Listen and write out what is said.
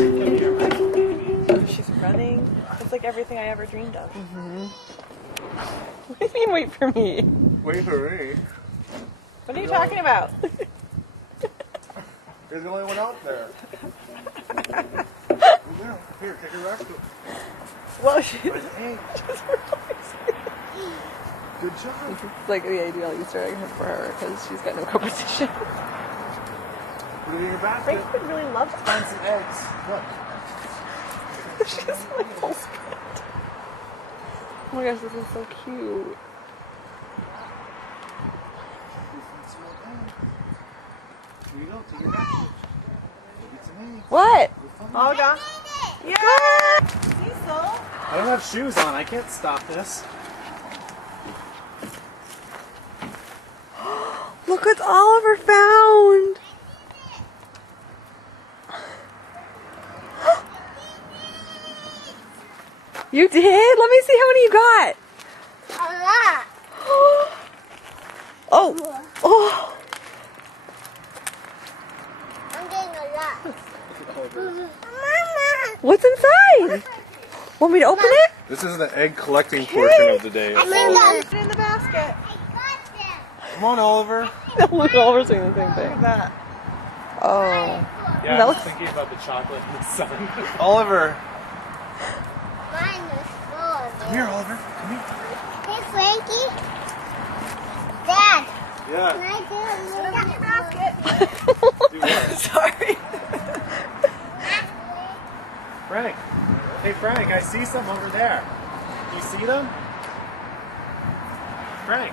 Oh, she's running. It's like everything I ever dreamed of. What do you mean, wait for me? Wait for me. What are you talking about? You're the only one out there. Here, take her back to it. Well, she's Hey, good job. it's like the ideal Easter egg for her because she's got no competition. Put it in your basket. Frank would really love that. Find some eggs. Look. She's like full sprint. Oh my gosh, this is so cute. Here you go. Take your basket. Get some eggs. What? Oh, God. Yeah! Cecil! I don't have shoes on. I can't stop this. Look what Oliver found! You did? Let me see how many you got. A lot. Oh! Oh! I'm getting a lot. Mama. What's inside? Want me to open it? This is the egg collecting portion of the day. I think that's Put it in the basket. I got them. Come on, Oliver. Look, Oliver's doing the same thing. Look at that. Oh. Yeah, That I was looks- thinking about the chocolate in the sun. Oliver. Mine is full of Come here, Oliver. Come here. Hey, Frankie. Dad, can Yeah. I do a little Do what? Sorry. Frank. Hey, Frank, I see some over there. You see them? Frank.